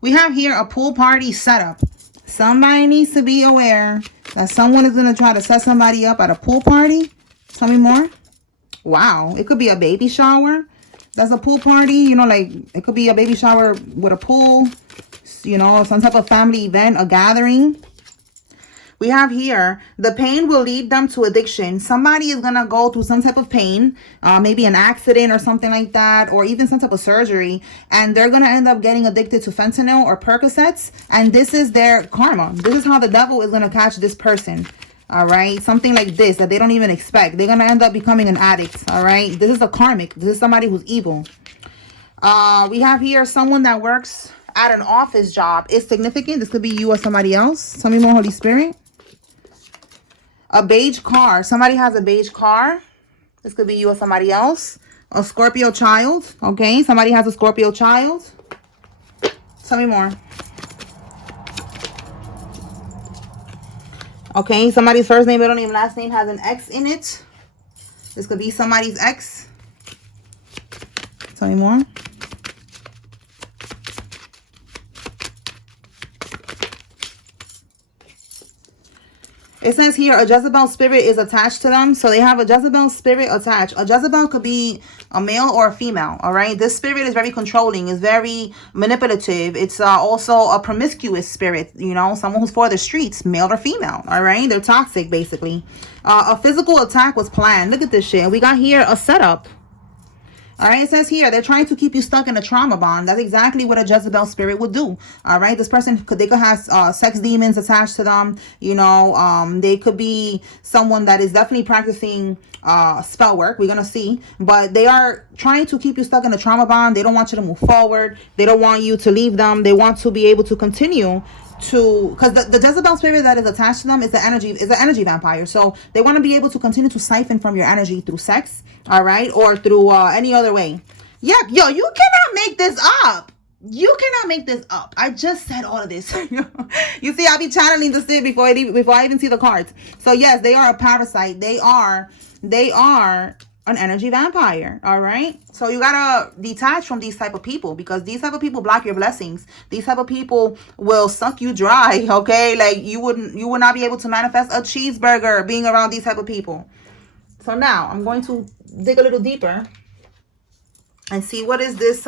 We have here a pool party setup. Somebody needs to be aware that someone is going to try to set somebody up at a pool party. Tell me more. Wow. It could be a baby shower. That's a pool party. You know, like it could be a baby shower with a pool. You know, some type of family event, a gathering. We have here, the pain will lead them to addiction. Somebody is going to go through some type of pain, maybe an accident or something like that, or even some type of surgery, and they're going to end up getting addicted to fentanyl or Percocets, and this is their karma. This is how the devil is going to catch this person, all right? Something like this that they don't even expect. They're going to end up becoming an addict, all right? This is a karmic. This is somebody who's evil. We have here someone that works at an office job. It's significant. This could be you or somebody else. Tell me more, Holy Spirit. A beige car. Somebody has a beige car. This could be you or somebody else. A Scorpio child. Okay. Somebody has a Scorpio child. Tell me more. Okay. Somebody's first name, middle name, last name has an X in it. This could be somebody's ex. Tell me more. It says here a Jezebel spirit is attached to them. So they have a Jezebel spirit attached. A Jezebel could be a male or a female. All right. This spirit is very controlling. It's very manipulative. It's also a promiscuous spirit. You know, someone who's for the streets, male or female. All right. They're toxic, basically. A physical attack was planned. Look at this shit. We got here a setup. All right, it says here, they're trying to keep you stuck in a trauma bond. That's exactly what a Jezebel spirit would do. All right, this person, they could have sex demons attached to them. You know, they could be someone that is definitely practicing spell work. We're going to see. But they are trying to keep you stuck in a trauma bond. They don't want you to move forward. They don't want you to leave them. They want to be able to continue to, because the Jezebel spirit that is attached to them is an energy vampire. So they want to be able to continue to siphon from your energy through sex, all right, or through any other way. Yeah, yo, you cannot make this up. You cannot make this up. I just said all of this. You see, I'll be channeling the spirit before I even see the cards. So yes, they are a parasite. They are an energy vampire. All right, so you gotta detach from these type of people, because these type of people block your blessings. These type of people will suck you dry. Okay, like you would not be able to manifest a cheeseburger being around these type of people. So now I'm going to dig a little deeper and see what is this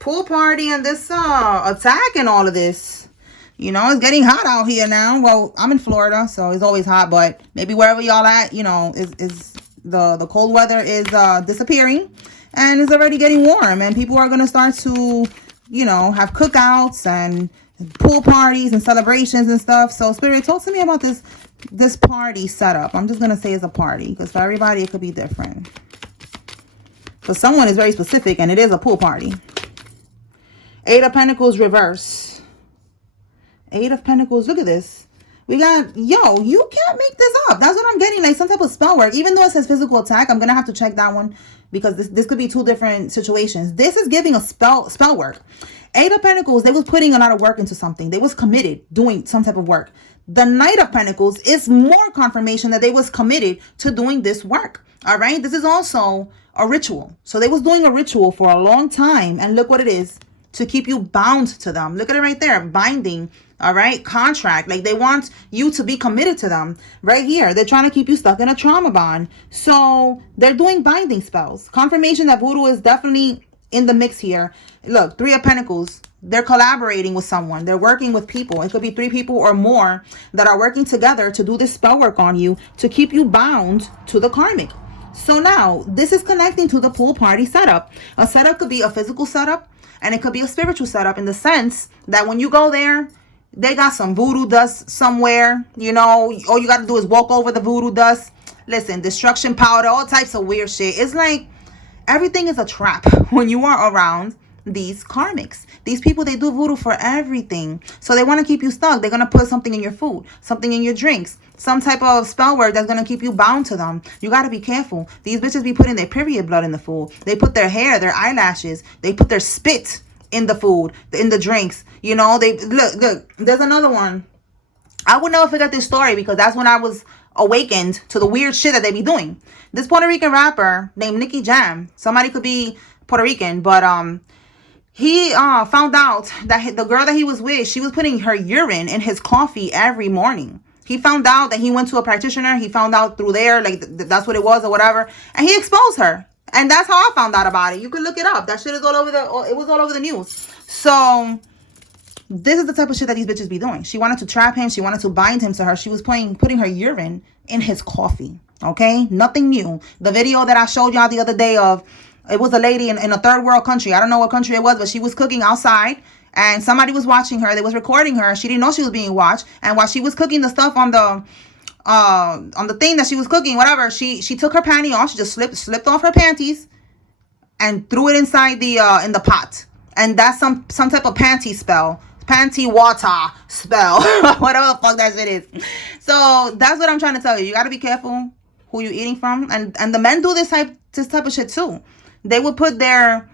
pool party and this attack and all of this. You know, it's getting hot out here now. Well, I'm in Florida, so it's always hot, but maybe wherever y'all at, you know, is the cold weather is disappearing, and it's already getting warm, and people are going to start to, you know, have cookouts and pool parties and celebrations and stuff. So Spirit, talk to me about this party setup. I'm just going to say it's a party, because for everybody it could be different. For someone is very specific, and it is a pool party. Eight of Pentacles reverse. Eight of Pentacles. Look at this. We got, yo, you can't make this up. That's what I'm getting, like some type of spell work. Even though it says physical attack, I'm going to have to check that one, because this could be two different situations. This is giving a spell work. Eight of Pentacles, they was putting a lot of work into something. They was committed doing some type of work. The Knight of Pentacles is more confirmation that they was committed to doing this work. All right. This is also a ritual. So they was doing a ritual for a long time. And look what it is, to keep you bound to them. Look at it right there. Binding. All right. Contract. Like they want you to be committed to them right here. They're trying to keep you stuck in a trauma bond. So they're doing binding spells. Confirmation that voodoo is definitely in the mix here. Look, Three of Pentacles. They're collaborating with someone. They're working with people. It could be 3 people or more that are working together to do this spell work on you, to keep you bound to the karmic. So now this is connecting to the pool party setup. A setup could be a physical setup, and it could be a spiritual setup, in the sense that when you go there, they got some voodoo dust somewhere. You know, all you got to do is walk over the voodoo dust. Listen, destruction powder, all types of weird shit. It's like everything is a trap when you are around these karmics. These people, they do voodoo for everything. So they want to keep you stuck. They're going to put something in your food, something in your drinks, some type of spell word that's going to keep you bound to them. You got to be careful. These bitches be putting their period blood in the food. They put their hair, their eyelashes. They put their spit in the food, in the drinks. You know, they look, there's another one. I would never forget this story, because that's when I was awakened to the weird shit that they be doing. This Puerto Rican rapper named Nicky Jam. Somebody could be Puerto Rican, but He found out that the girl that he was with, she was putting her urine in his coffee every morning. He found out that he went to a practitioner. He found out through there, like that's what it was or whatever. And he exposed her. And that's how I found out about it. You can look it up. That shit is all over it was all over the news. So this is the type of shit that these bitches be doing. She wanted to trap him. She wanted to bind him to her. She was putting her urine in his coffee. Okay? Nothing new. The video that I showed y'all the other day of, it was a lady in a third world country. I don't know what country it was, but she was cooking outside. And somebody was watching her. They was recording her. She didn't know she was being watched. And while she was cooking the stuff on the thing that she was cooking, whatever, she took her panty off. She just slipped off her panties and threw it inside the in the pot. And that's some type of panty spell. Panty water spell. Whatever the fuck that shit is. So that's what I'm trying to tell you. You gotta be careful who you're eating from. And the men do this type of shit too. They would put their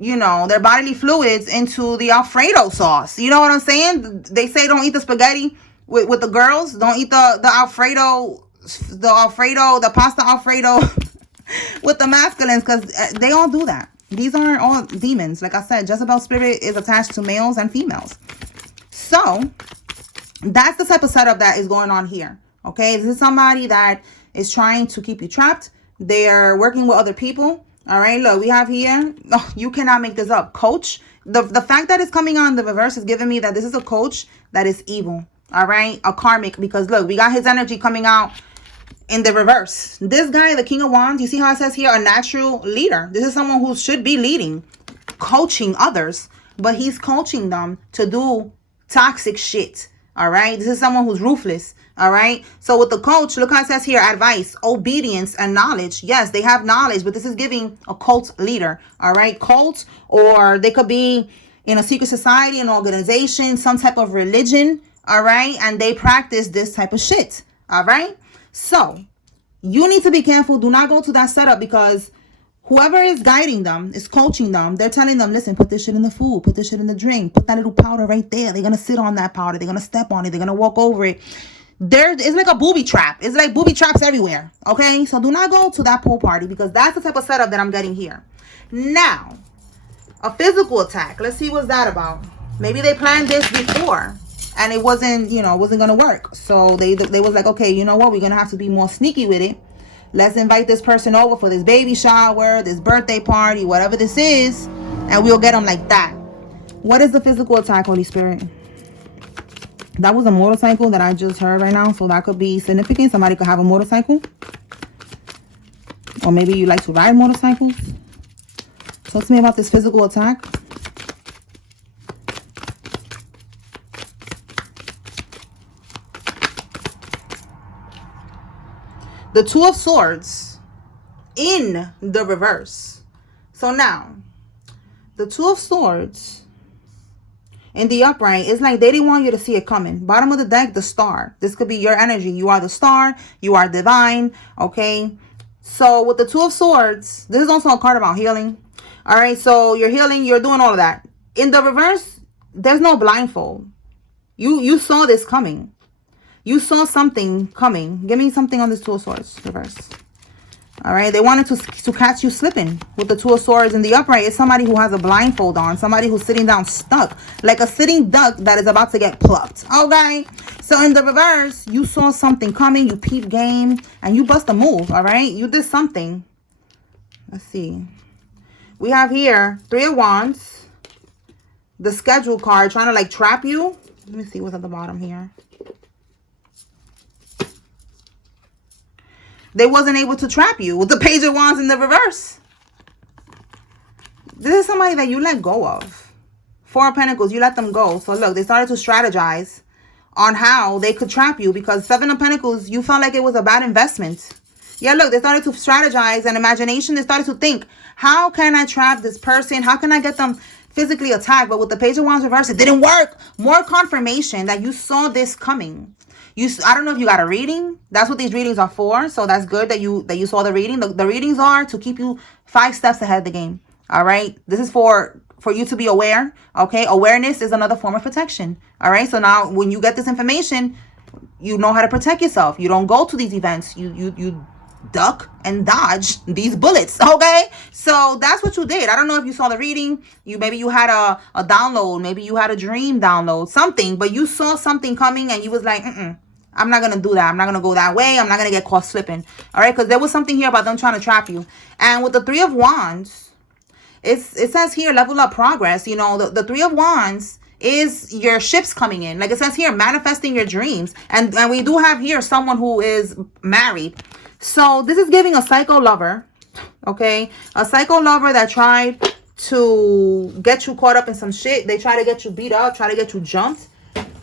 bodily fluids into the Alfredo sauce. You know what I'm saying? They say don't eat the spaghetti with the girls. Don't eat the Alfredo, the pasta Alfredo with the masculines, because they all do that. These aren't all demons. Like I said, Jezebel spirit is attached to males and females. So that's the type of setup that is going on here. Okay, this is somebody that is trying to keep you trapped. They are working with other people. All right, look, we have here, you cannot make this up, coach. The fact that it's coming on the reverse is giving me that this is a coach that is evil. All right, a karmic, because look, we got his energy coming out in the reverse. This guy, the King of Wands, you see how it says here, a natural leader. This is someone who should be leading, coaching others, but he's coaching them to do toxic shit. All right, this is someone who's ruthless. All right, so with the coach, look how it says here, advice, obedience, and knowledge. Yes, they have knowledge, but this is giving a cult leader. All right, cult, or they could be in a secret society, an organization, some type of religion. All right, and they practice this type of shit. All right, so you need to be careful. Do not go to that setup, because whoever is guiding them, is coaching them, they're telling them, listen, put this shit in the food, put this shit in the drink, put that little powder right there. They're going to sit on that powder. They're going to step on it. They're going to walk over it. It's like a booby trap. It's like booby traps everywhere. Okay, so do not go to that pool party, because that's the type of setup that I'm getting here. Now, a physical attack. Let's see what's that about. Maybe they planned this before and it wasn't gonna work. So they was like, okay, you know what? We're gonna have to be more sneaky with it. Let's invite this person over for this baby shower, this birthday party, whatever this is, and we'll get them like that. What is the physical attack, Holy Spirit? That was a motorcycle that I just heard right now, so that could be significant. Somebody could have a motorcycle. Or maybe you like to ride motorcycles. Talk to me about this physical attack. The Two of Swords in the reverse. So now, the Two of Swords in the upright, it's like they didn't want you to see it coming. Bottom of the deck, the Star. This could be your energy. You are the star. You are divine. Okay. So with the Two of Swords, this is also a card about healing. All right. So you're healing. You're doing all of that. In the reverse, there's no blindfold. You saw this coming. You saw something coming. Give me something on this Two of Swords reverse. All right, they wanted to catch you slipping with the Two of Swords in the upright. It's somebody who has a blindfold on, somebody who's sitting down stuck, like a sitting duck that is about to get plucked. Okay, so in the reverse, you saw something coming, you peep game, and you bust a move. All right, you did something. Let's see. We have here Three of Wands, the schedule card trying to like trap you. Let me see what's at the bottom here. They wasn't able to trap you with the Page of Wands in the reverse. This is somebody that you let go of. Four of Pentacles, you let them go. So look, they started to strategize on how they could trap you, because Seven of Pentacles, you felt like it was a bad investment. Yeah, look, they started to strategize and imagination. They started to think, how can I trap this person? How can I get them physically attacked? But with the Page of Wands reverse, it didn't work. More confirmation that you saw this coming. I don't know if you got a reading. That's what these readings are for. So that's good that you saw the reading. The readings are to keep you 5 steps ahead of the game. All right. This is for you to be aware. Okay. Awareness is another form of protection. All right. So now when you get this information, you know how to protect yourself. You don't go to these events. You duck and dodge these bullets. Okay. So that's what you did. I don't know if you saw the reading. Maybe you had a download. Maybe you had a dream download, something. But you saw something coming and you was like, I'm not going to do that. I'm not going to go that way. I'm not going to get caught slipping. All right? Because there was something here about them trying to trap you. And with the Three of Wands, it says here, level up progress. You know, the Three of Wands is your ships coming in. Like it says here, manifesting your dreams. And we do have here someone who is married. So this is giving a psycho lover. Okay, a psycho lover that tried to get you caught up in some shit. They try to get you beat up, try to get you jumped,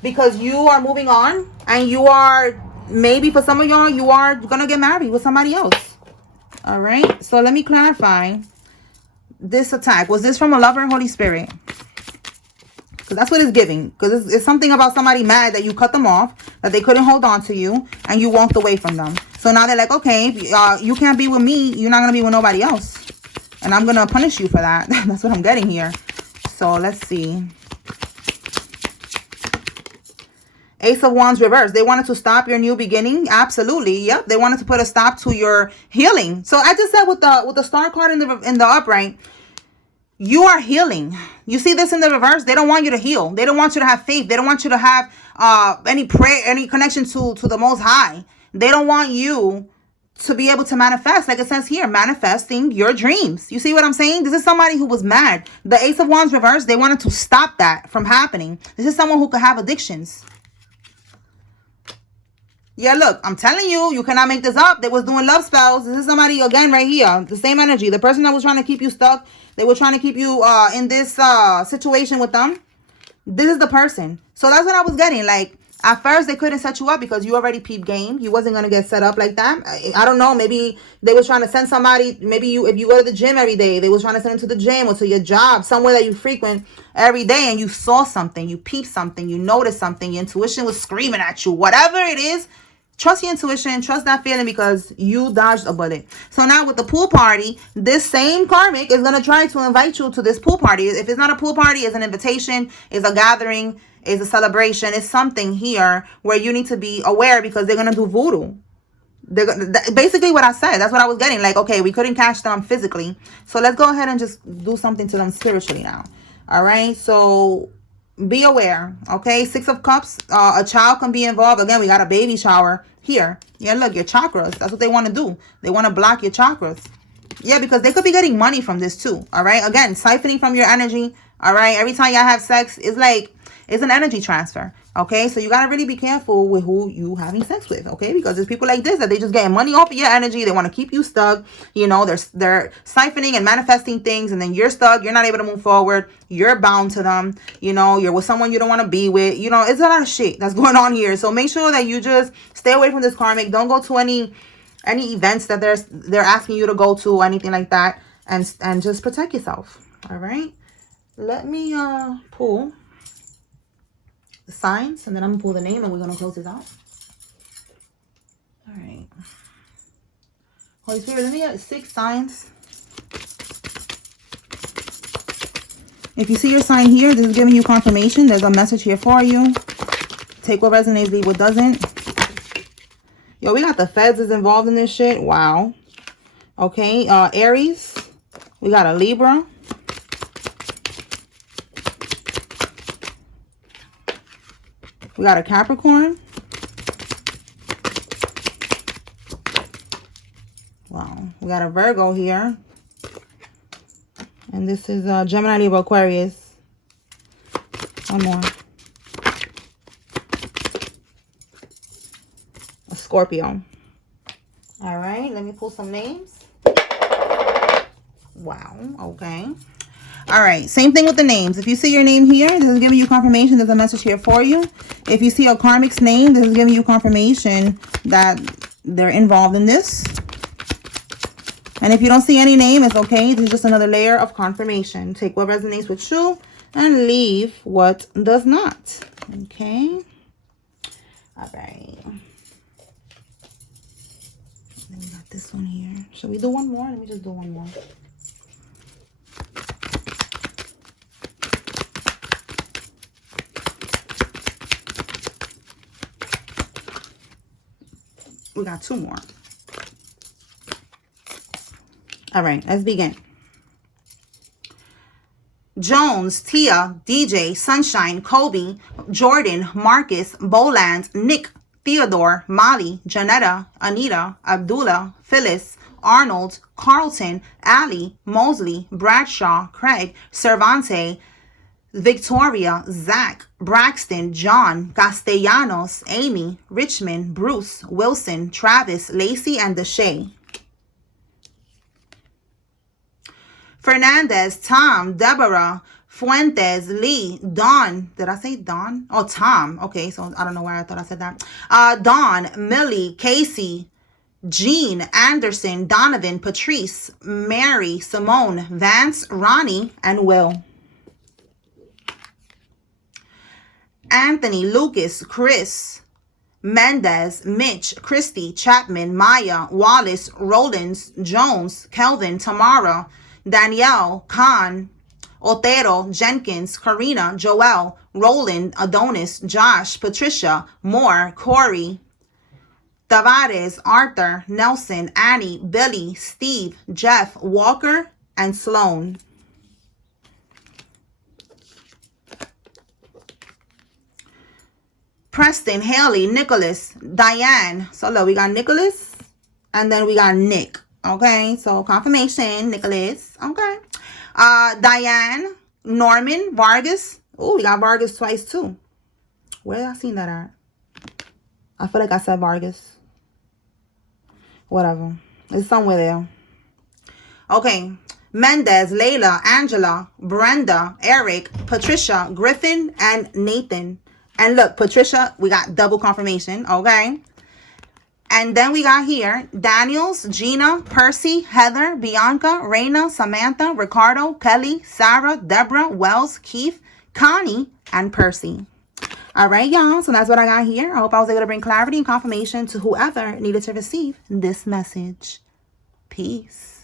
because you are moving on, and you are, maybe for some of y'all, you are gonna get married with somebody else. All right, so let me clarify. This attack, was this from a lover, Holy Spirit? Because that's what it's giving. Because it's something about somebody mad that you cut them off, that they couldn't hold on to you, and you walked away from them. So now they're like, okay, you can't be with me, you're not going to be with nobody else. And I'm going to punish you for that. That's what I'm getting here. So let's see. Ace of Wands reverse. They wanted to stop your new beginning. Absolutely. Yep. They wanted to put a stop to your healing. So I just said with the star card in the upright, you are healing. You see this in the reverse? They don't want you to heal. They don't want you to have faith. They don't want you to have any prayer, any connection to the Most High. They don't want you to be able to manifest. Like it says here, manifesting your dreams. You see what I'm saying? This is somebody who was mad. The Ace of Wands reverse, they wanted to stop that from happening. This is someone who could have addictions. Yeah, look, I'm telling you, you cannot make this up. They was doing love spells. This is somebody, again, right here. The same energy. The person that was trying to keep you stuck. They were trying to keep you in this situation with them. This is the person. So that's what I was getting. Like, at first, they couldn't set you up because you already peeped game. You wasn't going to get set up like that. I don't know. Maybe they was trying to send somebody. Maybe if you go to the gym every day, they was trying to send them to the gym or to your job, somewhere that you frequent every day, and you saw something. You peeped something. You noticed something. Your intuition was screaming at you. Whatever it is, trust your intuition, trust that feeling, because you dodged a bullet. So now with the pool party, this same karmic is going to try to invite you to this pool party. If it's not a pool party, it's an invitation, it's a gathering, it's a celebration. It's something here where you need to be aware, because they're going to do voodoo. Basically what I said, that's what I was getting. Like, okay, we couldn't catch them physically. So let's go ahead and just do something to them spiritually now. All right, so be aware. Okay, Six of Cups, a child can be involved. Again, we got a baby shower here. Yeah, look, your chakras, that's what they want to do. They want to block your chakras. Yeah, because they could be getting money from this too. All right, again, siphoning from your energy. All right, every time y'all have sex, it's like, it's an energy transfer. Okay, so you got to really be careful with who you having sex with. Okay, because there's people like this that they just getting money off of your energy. They want to keep you stuck. You know, they're siphoning and manifesting things, and then you're stuck. You're not able to move forward. You're bound to them. You know, you're with someone you don't want to be with. You know, it's a lot of shit that's going on here. So make sure that you just stay away from this karmic. Don't go to any events that they're asking you to go to, anything like that, and just protect yourself. All right, let me pull the signs, and then I'm gonna pull the name, and we're gonna close this out. All right, Holy Spirit, let me get 6 signs. If you see your sign here, this is giving you confirmation. There's a message here for you. Take what resonates, leave what doesn't. Yo, we got the feds is involved in this shit. Wow. Okay, Aries, we got a Libra. We got a Capricorn. Wow. We got a Virgo here. And this is Gemini, Libra, Aquarius. One more. A Scorpio. All right. Let me pull some names. Wow. Okay. All right, same thing with the names. If you see your name here, this is giving you confirmation. There's a message here for you. If you see a karmic's name, this is giving you confirmation that they're involved in this. And if you don't see any name, it's okay. This is just another layer of confirmation. Take what resonates with you and leave what does not. Okay. All right. Then we got this one here. Should we do one more? Let me just do one more. We got 2 more. All right, let's begin. Jones, Tia, DJ, Sunshine, Kobe, Jordan, Marcus, Boland, Nick, Theodore, Molly, Janetta, Anita, Abdullah, Phyllis, Arnold, Carlton, Ali, Mosley, Bradshaw, Craig, Cervante, Victoria, Zach, Braxton, John, Castellanos, Amy, Richmond, Bruce, Wilson, Travis, Lacey, and Deshay. Fernandez, Tom, Deborah, Fuentes, Lee, Dawn. Did I say Dawn? Oh, Tom. Okay, so I don't know why I thought I said that. Dawn, Millie, Casey, Jean, Anderson, Donovan, Patrice, Mary, Simone, Vance, Ronnie, and Will. Anthony, Lucas, Chris, Mendez, Mitch, Christy, Chapman, Maya, Wallace, Rollins, Jones, Kelvin, Tamara, Danielle, Khan, Otero, Jenkins, Karina, Joel, Roland, Adonis, Josh, Patricia, Moore, Corey, Tavares, Arthur, Nelson, Annie, Billy, Steve, Jeff, Walker, and Sloan. Preston, Haley, Nicholas, Diane. So look, we got Nicholas and then we got Nick. Okay, so confirmation, Nicholas. Okay. Diane, Norman, Vargas. Oh, we got Vargas twice too. Where did I seen that at? I feel like I said Vargas. Whatever. It's somewhere there. Okay. Mendez, Layla, Angela, Brenda, Eric, Patricia, Griffin, and Nathan. And look, Patricia, we got double confirmation, okay? And then we got here, Daniels, Gina, Percy, Heather, Bianca, Raina, Samantha, Ricardo, Kelly, Sarah, Deborah, Wells, Keith, Connie, and Percy. All right, y'all. So that's what I got here. I hope I was able to bring clarity and confirmation to whoever needed to receive this message. Peace.